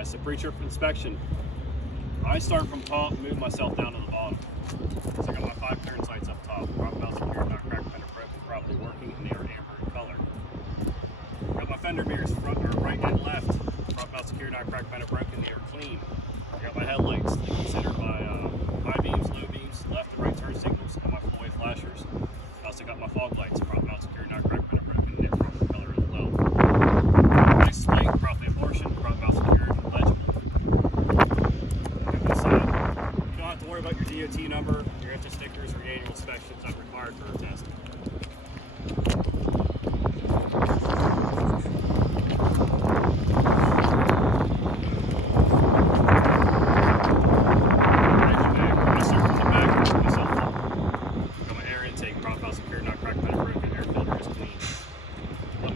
That's the pre-trip inspection. I start from top, move myself down to the bottom. So I got my 5 turn sights up top. Prop mount secured, not cracked, fender broken, properly working, and they are amber in color. Got my fender mirrors front or right and left. Prop mount secured, not cracked, fender broken, they are clean. I got my headlights considered by high beams, low beams, left and right turn signals, and my full-wave flashers. I also got my fog lights, prop mount secured, not cracked, fender broken, they're proper color as well. License plate, properly apportioned, prop mount secured, legible. You don't have to worry about your DOT number, your IFTA stickers, or your annual inspections not required for a test.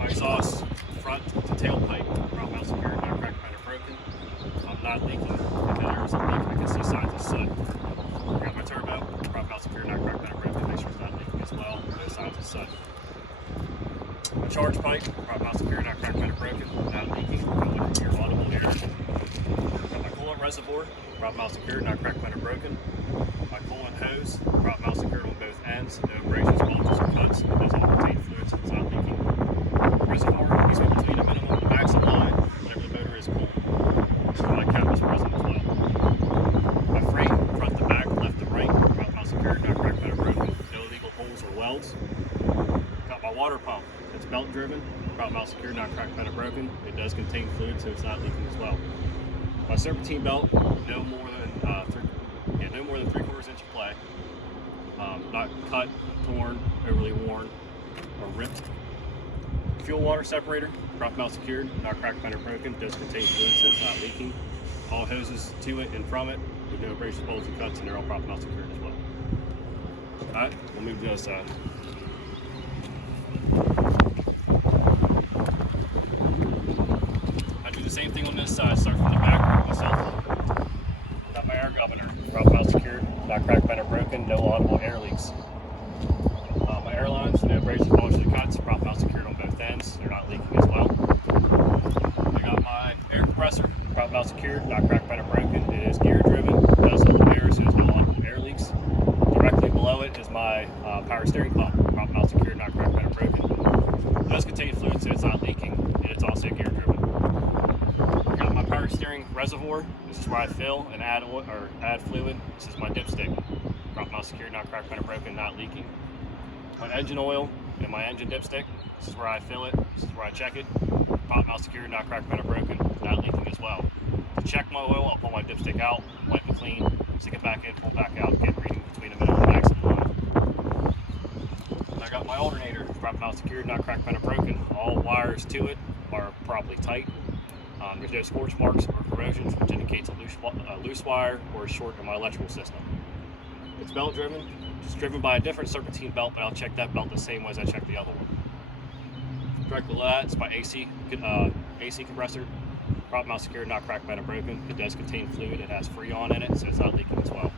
Exhaust, front to tailpipe, prop mount secured, not cracked, fender broken. I'm not leaking. If there is a leak, I can see signs of soot. I got my turbo, prop mount secured, not cracked, fender broken. Make sure it's not leaking as well. No signs of soot. My charge pipe, prop mount secured, not cracked, fender broken. Not leaking. Going into your audible air. Got my coolant reservoir, prop mount secured, not cracked, fender broken. My coolant hose, prop mount secured on both ends. No abrasions, bulges, or cuts. It does all contain fluid, so it's not leaking. Reservoir is between a minimum and a maximum line whenever the motor is cool. So my cap is present as well. My frame, front to back, left to right, prop mount secured, not cracked, fender broken, no illegal holes or welds. Got my water pump, it's belt driven, prop mount secured, not cracked, fender broken. It does contain fluid, so it's not leaking as well. My serpentine belt, no more than 3/4 inch of play. Not cut, torn, overly worn, or ripped. Fuel water separator, prop mount secured, not cracked, fender broken, does contain fluid, so it's not leaking. All hoses to it and from it, with no abrasions, bolts, and cuts, and they're all prop mount secured as well. Alright, we'll move to the other side. I do the same thing on this side, start from the back, myself. Got my air governor, prop mount secured, not cracked, fender broken, no audible air leaks. My airlines, no abrasions, bolts, and cuts, prop mount secured on both ends, they're not leaking as well. I got my air compressor, prop mount secured, not cracked, fender broken. It is gear driven, does hold air, so there's no audible air leaks. Directly below it is my power steering pump, prop mount secured, not cracked, fender broken. It does contain fluid, so it's not leaking, and it's also gear driven. I got my power steering reservoir. This is where I fill and add oil or add fluid. This is my dipstick, prop mount secured, not cracked, fender broken, not leaking. My engine oil and my engine dipstick. This is where I fill it. This is where I check it. Prop mount secured, not cracked, fender broken, not leaking as well. To check my oil, I'll pull my dipstick out, wipe it clean, stick it back in, pull back out, get reading between a minimum and maximum line. I got my alternator, prop mount secured, not cracked, fender broken. All wires to it are properly tight. There's no scorch marks or corrosions, which indicates a loose wire or a short in my electrical system. It's belt driven. It's driven by a different serpentine belt, but I'll check that belt the same way as I check the other one. Directly below that is my AC compressor, prop mount secured, not cracked, fender broken. It does contain fluid. It has Freon in it, so it's not leaking as well.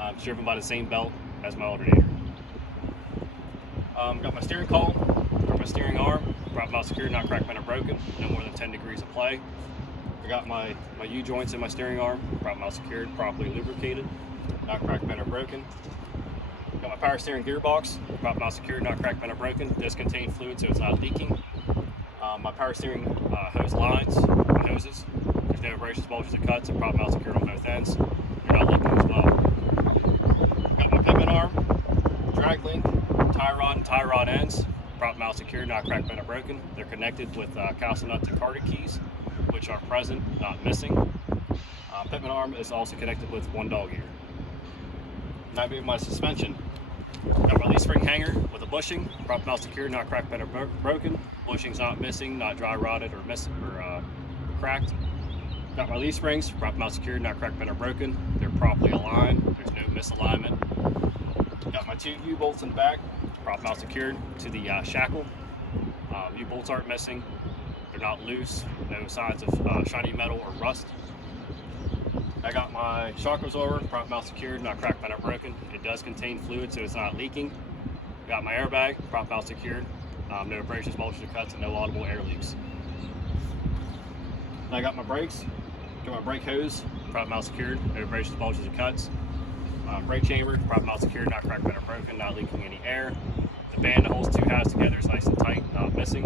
It's driven by the same belt as my alternator. Got my steering column, or my steering arm, prop mount secured, not cracked, fender broken. No more than 10 degrees of play. I got my U-joints in my steering arm, prop mount secured, properly lubricated, not cracked, fender broken. Got my power steering gearbox, prop mount secured, not cracked, fender broken. Does contain fluid, so it's not leaking. My power steering hose lines, hoses. There's no abrasions, bulges, or cuts, and prop mount secured on both ends. They're not leaking as well. Got my pivot arm, drag link, tie rod and tie rod ends. Prop mount secured, not cracked, fender broken. They're connected with castle nuts and carded keys, which are present, not missing. Pivot arm is also connected with one dog ear. Now I have my suspension. Got my leaf spring hanger with a bushing, prop mount secured, not cracked, fender broken. Bushing's not missing, not dry rotted or cracked. Got my leaf springs, prop mount secured, not cracked, fender broken. They're properly aligned. There's no misalignment. Got my 2 U-bolts in the back, prop mount secured to the shackle. U-bolts aren't missing. They're not loose. No signs of shiny metal or rust. I got my shock absorber, prop mount secured, not cracked, fender broken. It does contain fluid, so it's not leaking. Got my airbag, prop mount secured. No abrasions, bulges, or cuts, and no audible air leaks. And I got my brakes, Got my brake hose, proper mount secured, no abrasions, bulges, or cuts. Brake chamber, proper mount secured, not cracked, bent, or broken, not leaking any air. The band that holds two halves together is nice and tight, not missing.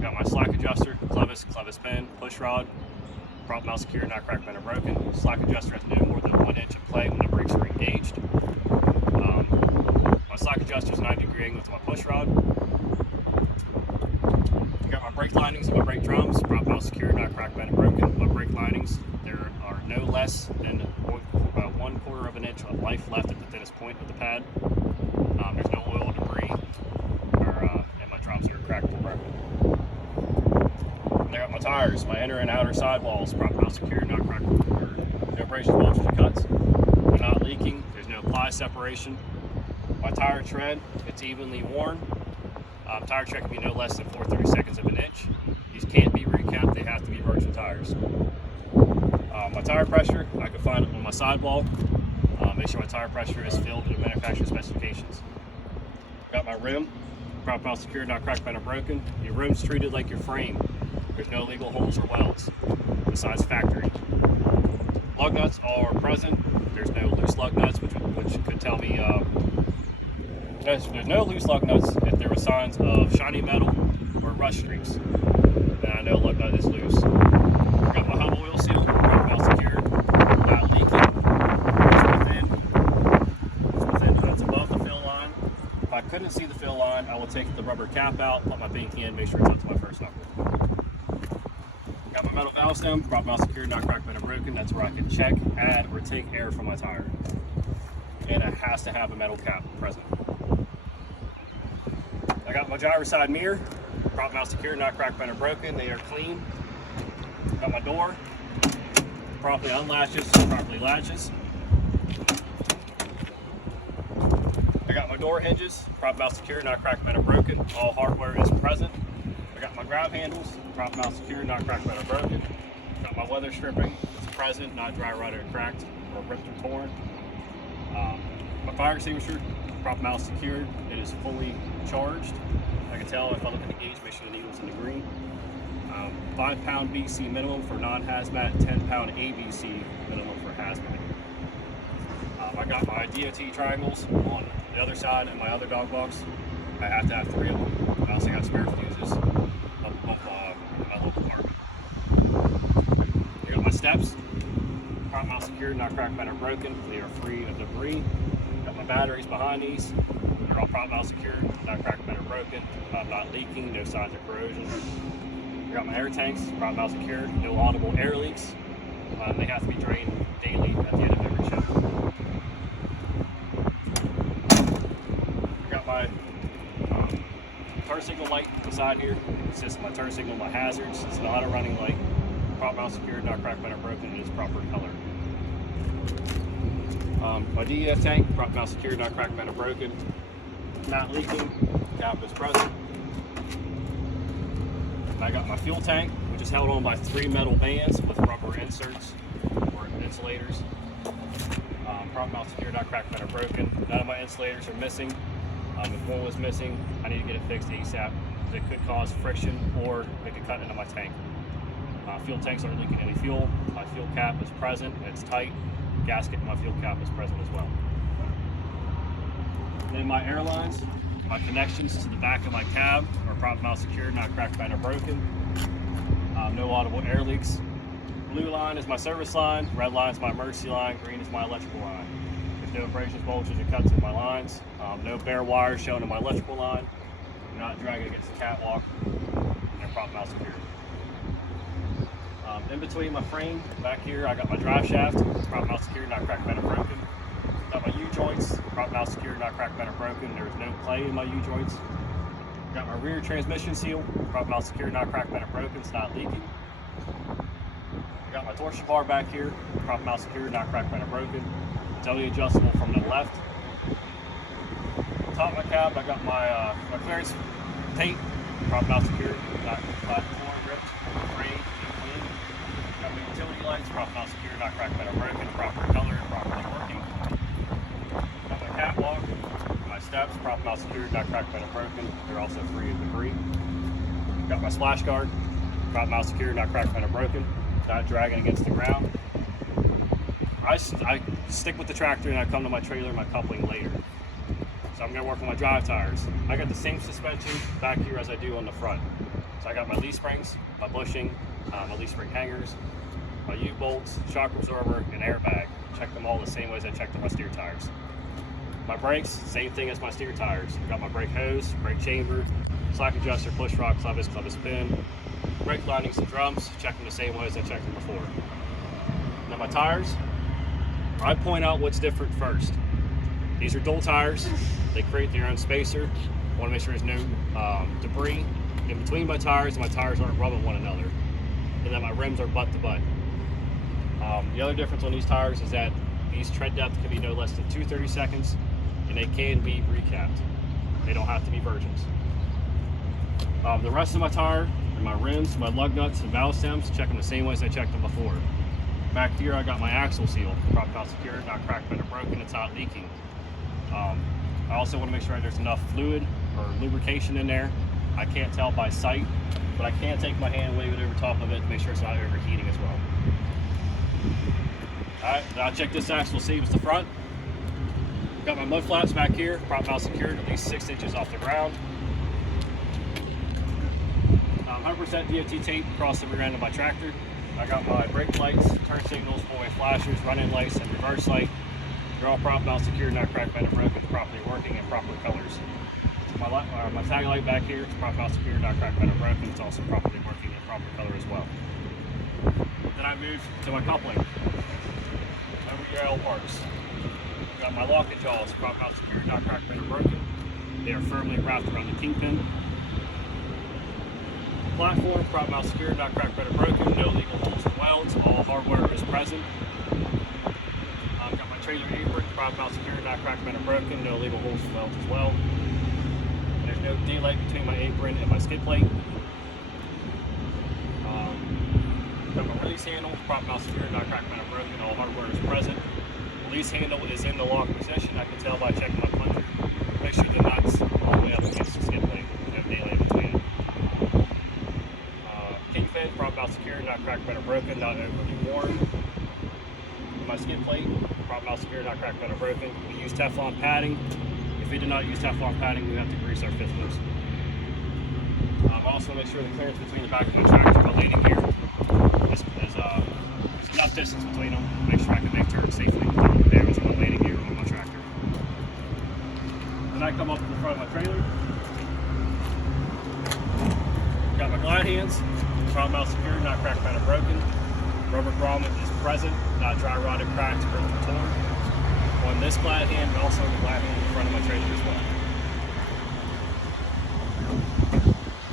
Got my slack adjuster, clevis pin, push rod, proper mount secured, not cracked, bent, or broken. Slack adjuster has no more than 1 inch of play when the brakes are engaged. My slack adjuster is 90-degree angle to my push rod. Got my brake linings and my brake drums, proper mount secured, not cracked, bent, or broken. My brake linings, there are no less than 1/4 of an inch of life left at the thinnest point of the pad. There's no oil, debris, and my drums are cracked or broken. And I got my tires, my inner and outer sidewalls, proper mount secured, not cracked, or no abrasions, bulges, or cuts. They're not leaking. There's no ply separation. My tire tread, it's evenly worn. Tire tread can be no less than 4/32 of an inch. These can't be recapped, they have to be virgin tires. My tire pressure, I can find it on my sidewall. Make sure my tire pressure is filled to the manufacturer specifications. Got my rim, proper mount secured, not cracked, bent, or broken. Your rim's treated like your frame. There's no legal holes or welds, besides factory. Lug nuts are present. There's no loose lug nuts, which could tell me there's no loose lug nuts if there were signs of shiny metal or rust streaks. Then I know lug nut is loose. Got my hub oil seal, proper mount secured, not leaking. It's above the fill line. If I couldn't see the fill line, I will take the rubber cap out, put my pinky in, make sure it's up to my first knuckle. Got my metal valve stem, proper mount secured, not cracked, bent, or broken. That's where I can check, add, or take air from my tire. And it has to have a metal cap present. I got my driver's side mirror, proper mount secured, not cracked, bent, or broken. They are clean. Got my door, properly unlatches, properly latches. I got my door hinges, proper mount secured, not cracked, bent, or broken. All hardware is present. I got my grab handles, proper mount secured, not cracked, bent, or broken. Got my weather stripping, it's present, not dry rotted or cracked or ripped or torn. My fire extinguisher, proper mount secured, it is fully charged. I can tell if I look at the gauge, make sure the needle's in the green. 5-pound BC minimum for non-hazmat, 10-pound ABC minimum for hazmat. I got my DOT triangles on the other side and my other dog box. I have to have 3 of them. I also got spare fuses up my local apartment. I got my steps, proper mount secured, not cracked, bent, or broken. They are free of debris. Got my batteries behind these. They're all proper mount secured, not cracked, bent, or broken. Not leaking, no signs of corrosion. I got my air tanks, proper mount secured, no audible air leaks. They have to be drained daily at the end of every shift. I got my turn signal light beside here. It's just my turn signal, my hazards. It's not a running light. Proper mount secured, not cracked, bent, or broken. It is proper color. My DEF tank, proper mount secured, not cracked, bent, or broken. Not leaking, cap is present. And I got my fuel tank, which is held on by 3 metal bands with rubber inserts or insulators. Proper mount secured, not cracked, bent, or broken. None of my insulators are missing. If one was missing, I need to get it fixed ASAP. It could cause friction or it could cut into my tank. Fuel tanks aren't leaking any fuel. My fuel cap is present, it's tight. Gasket in my fuel cap is present as well. Then my airlines, my connections to the back of my cab are proper mount secured, not cracked, bent, or broken. No audible air leaks. Blue line is my service line, red line is my emergency line, green is my electrical line. There's no abrasions, bulges, or cuts in my lines. No bare wires shown in my electrical line. Do not drag it against the catwalk. And they're proper mount secured. In between my frame, back here, I got my drive shaft, proper mount secured, not cracked, bent, or broken. Got my U-joints, proper mount secured, not cracked, bent, or broken. There's no play in my U-joints. Got my rear transmission seal, proper mount secured, not cracked, bent, or broken. It's not leaking. I got my torsion bar back here, proper mount secured, not cracked, bent, or broken. It's only adjustable from the left. On top of my cab, I got my clearance tape, proper mount secured, not flat floor, ripped, frayed, clean. Got my utility lights, proper mount secured, not cracked, bent, or broken, proper color, and properly working. Got my catwalk, my steps, proper mount secured, not cracked, bent, or broken. They're also free of debris. Got my splash guard, proper mount secured, not cracked, bent, or broken. not dragging against the ground. I stick with the tractor and I come to my trailer and my coupling later. So I'm gonna work on my drive tires. I got the same suspension back here as I do on the front. So I got my leaf springs, my bushing, my leaf spring hangers, my U-bolts, shock absorber, and airbag. Check them all the same way as I checked on my steer tires. My brakes, same thing as my steer tires. I got my brake hose, brake chamber, slack adjuster, push rod, clevis pin, brake linings and drums. Check them the same way as I checked them before. Now my tires, I point out what's different first. These are dual tires. They create their own spacer. I want to make sure there's no debris in between my tires and my tires aren't rubbing one another. And then my rims are butt to butt. The other difference on these tires is that these tread depth can be no less than 2/32 and they can be recapped. They don't have to be virgins. The rest of my tire and my rims, my lug nuts and valve stems, check them the same way as I checked them before. Back here I got my axle seal, prop out secured, not cracked, bent, or broken, it's not leaking. I also want to make sure there's enough fluid or lubrication in there. I can't tell by sight, but I can take my hand, wave it over top of it to make sure it's not overheating as well. Alright, now check this axle, see it's the front. Got my mud flaps back here, prop mount secured at least 6 inches off the ground. 100% DOT tape across the rear end of my tractor. I got my brake lights, turn signals, four-way flashers, running lights, and reverse light. They're all prop mount secured, not cracked, bent, or broken, properly working in proper colors. My tag light back here, it's prop mount secured, not cracked, bent, or broken. It's also properly working in proper color as well. Then I move to my coupling. Over your L parts. Got my locket jaws, prop mount secured, not cracked, bent, or broken. They are firmly wrapped around the kingpin. Platform, prop mount secured, not cracked, bent, or broken. No legal holes or welds. All hardware is present. Got my trailer apron, prop mount secured, not cracked, bent, or broken. No legal holes or welds as well. And there's no daylight between my apron and my skid plate. Got my release handle, prop mount secured, not cracked, bent, or broken. All hardware is present. Release handle is in the lock position. I can tell by checking my plunger. Make sure the nuts all the way up against the skid plate. No daylight between it. Kingpin, prop mount secured, not cracked, bent, or broken, not overly worn. My skid plate, prop mount secured, not cracked, bent, or broken. We use Teflon padding. If we do not use Teflon padding, we have to grease our fifth wheels. I also make sure the clearance between the back of my tractor and my landing gear is there's enough distance between them. Make sure I can make turns safely without damaging my landing gear on my tractor. Then I come up to the front of my trailer. Got my glide hands, prop mount secured, not cracked, bent, or broken. Rubber grommet is present, not dry rotted, cracked, or torn. On this glide hand, and also the glide hand in front of my trailer as well.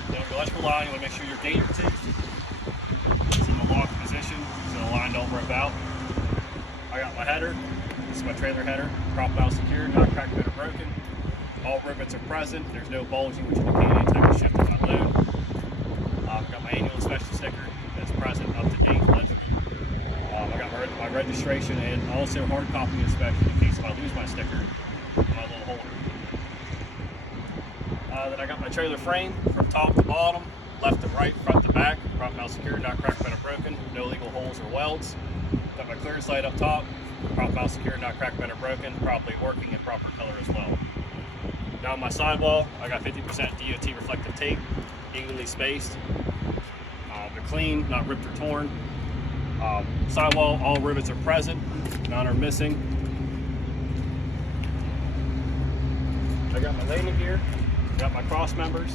Then your electrical line, you want to make sure your gator tooth is in the locked position so the line don't rip out. I got my header. This is my trailer header. Prop mount secured, not cracked, bent, or broken. All rivets are present. There's no bulging, which indicates any type of shift in my load. I've got my annual inspection sticker that's present, up to date, legible. I got my registration and also hard copy inspection in case if I lose my sticker in my little holder. Then I got my trailer frame from top to bottom, left to right, front to back, prop mount secured, not cracked, bent, or broken, no legal holes or welds. Got my clearance light up top, prop mount secured, not cracked, bent, or broken, properly working in proper color as well. Now on my sidewall, I got 50% DOT reflective tape, evenly spaced. They're clean, not ripped or torn. Sidewall, all rivets are present, none are missing. I got my landing gear, got my cross members,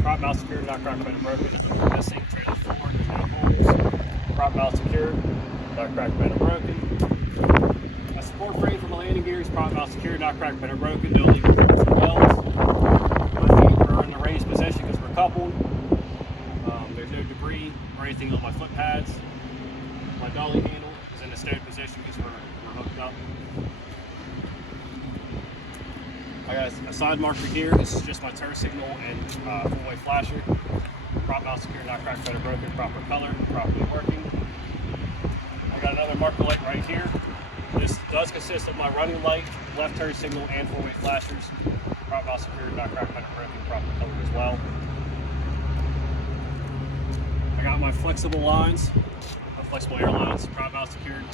prop mount secured, not cracked, bent, or broken. Missing trailer forward, there's no holes. Prop mount secured, not cracked, bent, or broken. My support frame for my landing gear is prop mount secured, not cracked, bent, or broken. No legal holes or welds. My feet are in the raised position because we're coupled. There's no debris or anything on my foot pads. My dolly handle is in the stowed position because we're hooked up. I got a side marker here. This is just my turn signal and four-way flasher. Prop mount secured, not cracked, bent, or broken, proper color, properly working. I got another marker light right here. This does consist of my running light, left turn signal, and four-way flashers. Prop mount secured, not cracked, bent, or broken, proper color as well. I got my flexible lines. flexible air lines, prop mount secured.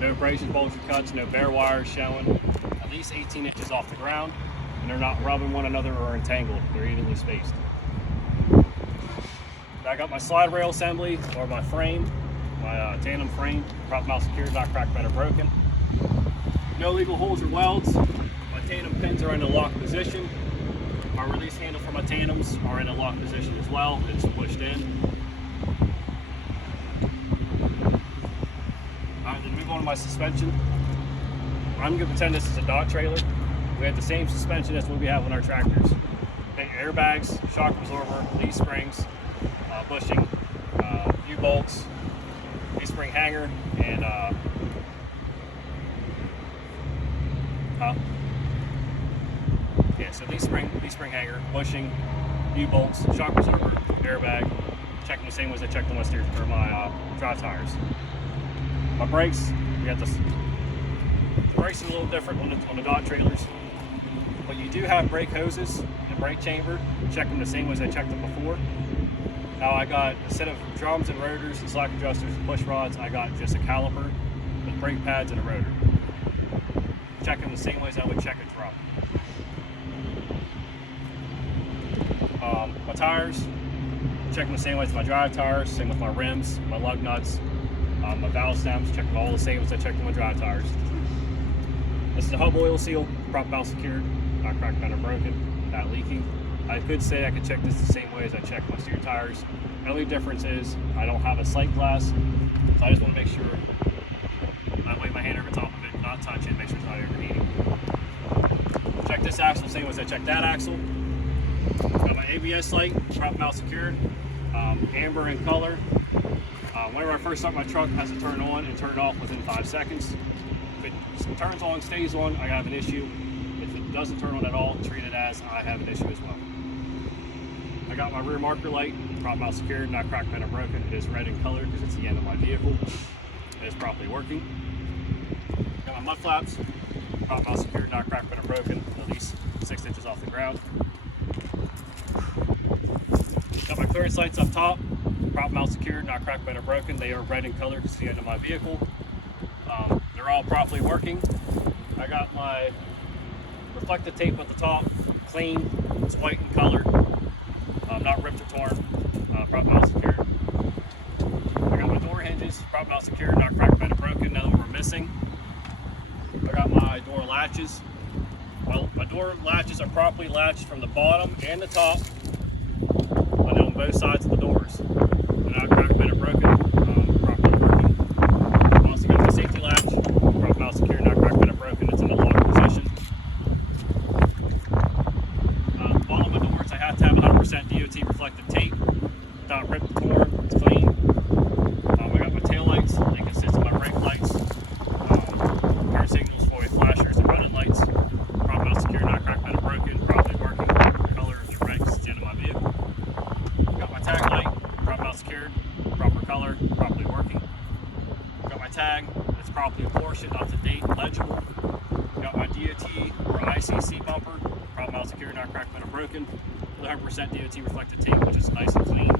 No abrasions, bulges, or cuts, no bare wires showing. At least 18 inches off the ground, and they're not rubbing one another or entangled. They're evenly spaced. I got my slide rail assembly, or my frame, my tandem frame, prop mount secured, not cracked, bent, or broken. No legal holes or welds. My tandem pins are in a lock position. My release handle for my tandems are in a lock position as well. It's pushed in. Alright, then move on to my suspension. I'm going to pretend this is a dot trailer. We have the same suspension as what we have on our tractors. Okay, airbags, shock absorber, leaf springs, bushing, U-bolts, leaf spring hanger, and so leaf spring hanger, bushing, U-bolts, shock absorber, airbag. Check them the same way as I checked on my steer or my dry tires. My brakes, we got this. The brakes are a little different on the dot trailers, but you do have brake hoses and brake chamber. Check them the same way as I checked them before. Now I got, instead of drums and rotors and slack adjusters and push rods, I got just a caliper with brake pads and a rotor. Check them the same way as I would check a drum. My tires, check them the same way as my drive tires, same with my rims, my lug nuts, my valve stems, check them all the same as I checked on my drive tires. This is a hub oil seal, prop valve secured, not cracked, bent, or broken, not leaking. I could say I could check this the same way as I check my steer tires. The only difference is I don't have a sight glass, so I just want to make sure I lay my hand over top of it, not touch it, make sure it's not overheating. Check this axle, same as I checked that axle. Got my ABS light, prop mount secured, amber in color. Whenever I first start my truck, it has to turn on and turn off within 5 seconds. If it turns on, stays on, I have an issue. If it doesn't turn on at all, treat it as I have an issue as well. I got my rear marker light, prop mount secured, not cracked, bent, or broken. It is red in color because it's the end of my vehicle. It is properly working. Got my mud flaps, prop mount secured, not cracked, bent, or broken, at least 6 inches off the ground. Got my clearance lights up top, prop mount secured, not cracked, bent, or broken. They are red in color because it's the end of my vehicle. They're all properly working. I got my reflective tape at the top, clean, it's white in color, not ripped or torn, prop mount secured. I got my door hinges, prop mount secured, not cracked, bent, or broken, none of them are missing. I got my door latches. My door latches are properly latched from the bottom and the top, and on both sides of the doors. They're not cracked, bent, or broken, properly working. I also got my safety latch, prop mount secured, not cracked, bent, or broken, it's in the lock position. Bottom of the doors, I have to have 100% DOT reflective tape, not ripped or torn, it's clean. I got my tail lights, they consist of my brake lights, turn signals, four-way flashers, and running lights. Prop mount secured, not cracked, bent, or broken, properly working. The color is red because it's the end of my vehicle. Got my tag light, prop mount secured, proper color, properly working. Got my tag, it's properly apportioned, up to date, legible. Got my DOT or ICC bumper, prop mount secured, not cracked, bent, or broken, with 100% DOT reflective tape, which is nice and clean.